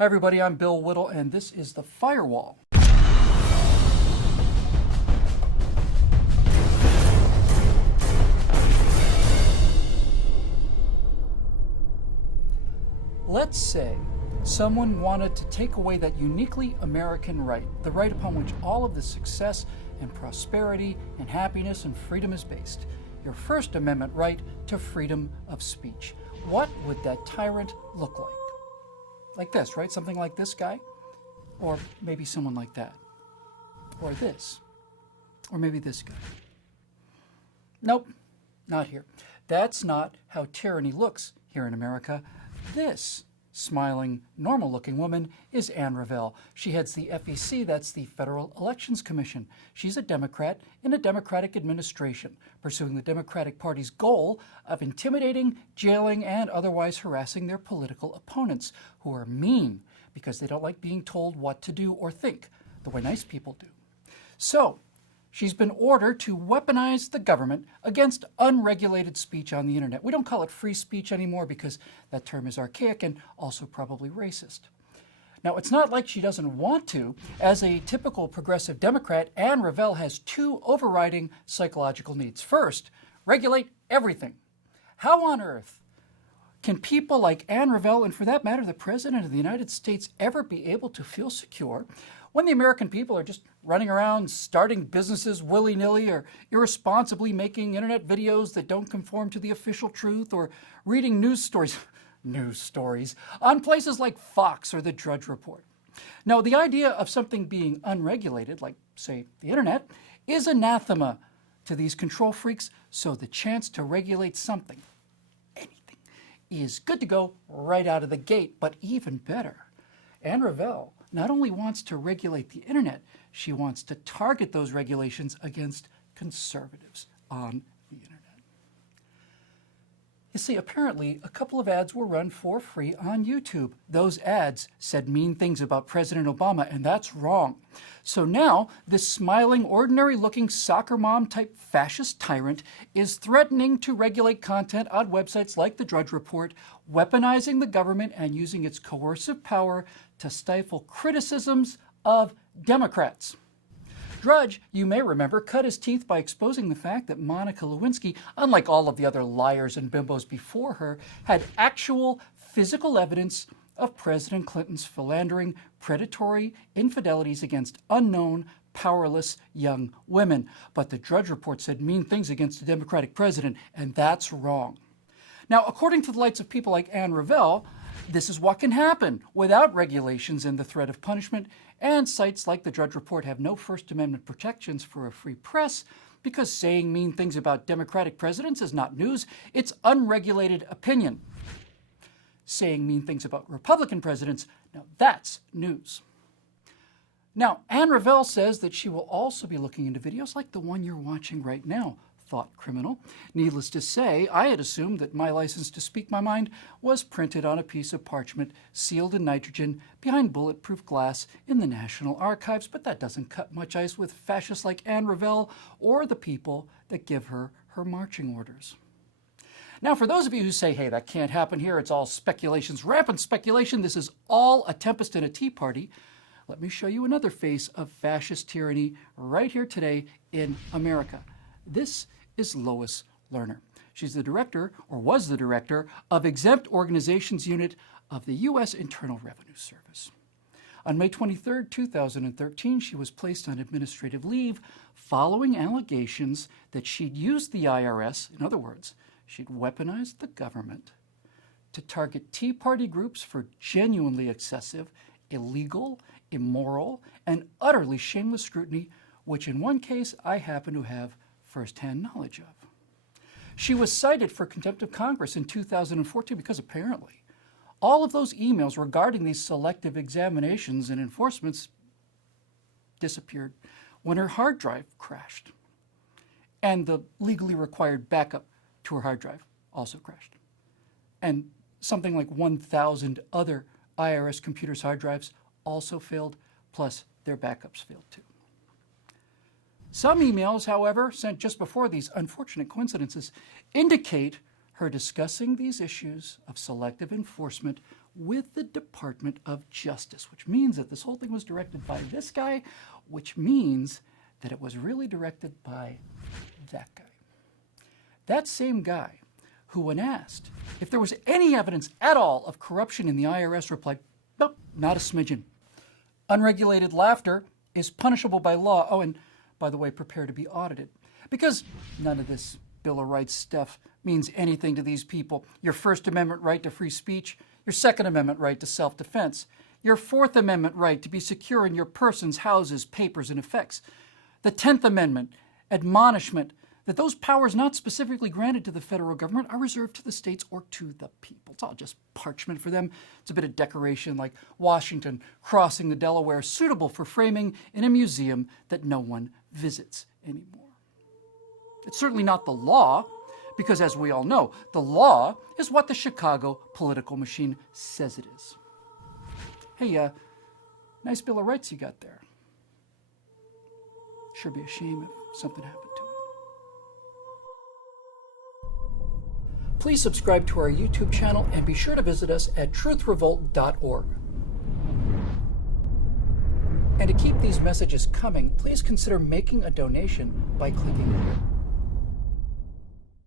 Hi everybody, I'm Bill Whittle and this is the Firewall. Let's say someone wanted to take away that uniquely American right, the right upon which all of the success and prosperity and happiness and freedom is based. Your First Amendment right to freedom of speech. What would that tyrant look like? Like this, right? Something like this guy? Or maybe someone like that. Or this. Or maybe this guy. Nope, not here. That's not how tyranny looks here in America. This smiling, normal-looking woman is Anne Ravel. She heads the FEC, that's the Federal Elections Commission. She's a Democrat in a Democratic administration, pursuing the Democratic Party's goal of intimidating, jailing, and otherwise harassing their political opponents, who are mean because they don't like being told what to do or think, the way nice people do. So, she's been ordered to weaponize the government against unregulated speech on the internet. We don't call it free speech anymore because that term is archaic and also probably racist. Now, it's not like she doesn't want to. As a typical progressive Democrat, Anne Ravel has two overriding psychological needs. First, regulate everything. How on earth can people like Anne Ravel, and for that matter, the President of the United States, ever be able to feel secure when the American people are just running around starting businesses willy-nilly or irresponsibly making internet videos that don't conform to the official truth or reading news stories on places like Fox or the Drudge Report? Now, the idea of something being unregulated, like, say, the internet, is anathema to these control freaks, so the chance to regulate something, anything, is good to go right out of the gate. But even better, Anne Ravel not only wants to regulate the internet, she wants to target those regulations against conservatives on the internet. You see, apparently, a couple of ads were run for free on YouTube. Those ads said mean things about President Obama, and that's wrong. So now, this smiling, ordinary-looking soccer mom-type fascist tyrant is threatening to regulate content on websites like the Drudge Report, weaponizing the government and using its coercive power to stifle criticisms of Democrats. Drudge, you may remember, cut his teeth by exposing the fact that Monica Lewinsky, unlike all of the other liars and bimbos before her, had actual physical evidence of President Clinton's philandering, predatory infidelities against unknown, powerless young women. But the Drudge Report said mean things against the Democratic president, and that's wrong. Now, according to the lights of people like Anne Ravel, this is what can happen without regulations and the threat of punishment, and sites like the Drudge Report have no First Amendment protections for a free press because saying mean things about Democratic presidents is not news, it's unregulated opinion. Saying mean things about Republican presidents, now that's news. Now, Anne Ravel says that she will also be looking into videos like the one you're watching right now, thought criminal. Needless to say, I had assumed that my license to speak my mind was printed on a piece of parchment, sealed in nitrogen, behind bulletproof glass in the National Archives, but that doesn't cut much ice with fascists like Anne Ravel or the people that give her her marching orders. Now, for those of you who say, hey, that can't happen here, it's all speculations, rampant speculation, this is all a tempest in a tea party, let me show you another face of fascist tyranny right here today in America. This is Lois Lerner. She's the director, or was the director, of Exempt Organizations Unit of the U.S. Internal Revenue Service. On May 23, 2013, she was placed on administrative leave following allegations that she'd used the IRS, in other words, she'd weaponized the government, to target Tea Party groups for genuinely excessive, illegal, immoral, and utterly shameless scrutiny, which in one case I happen to have first-hand knowledge of. She was cited for contempt of Congress in 2014 because apparently all of those emails regarding these selective examinations and enforcements disappeared when her hard drive crashed. And the legally required backup to her hard drive also crashed. And something like 1,000 other IRS computers' hard drives also failed, plus their backups failed too. Some emails, however, sent just before these unfortunate coincidences, indicate her discussing these issues of selective enforcement with the Department of Justice, which means that this whole thing was directed by this guy, which means that it was really directed by that guy. That same guy who, when asked if there was any evidence at all of corruption in the IRS, replied, nope, not a smidgen. Unregulated laughter is punishable by law. Oh, and by the way, prepare to be audited. Because none of this Bill of Rights stuff means anything to these people. Your First Amendment right to free speech, your Second Amendment right to self-defense, your Fourth Amendment right to be secure in your persons, houses, papers, and effects, the 10th Amendment admonishment that those powers not specifically granted to the federal government are reserved to the states or to the people. It's all just parchment for them. It's a bit of decoration like Washington crossing the Delaware, suitable for framing in a museum that no one visits anymore. It's certainly not the law, because as we all know, the law is what the Chicago political machine says it is. Hey, nice Bill of Rights you got there. Sure be a shame if something happened to it. Please subscribe to our YouTube channel and be sure to visit us at truthrevolt.org. And to keep these messages coming, please consider making a donation by clicking here.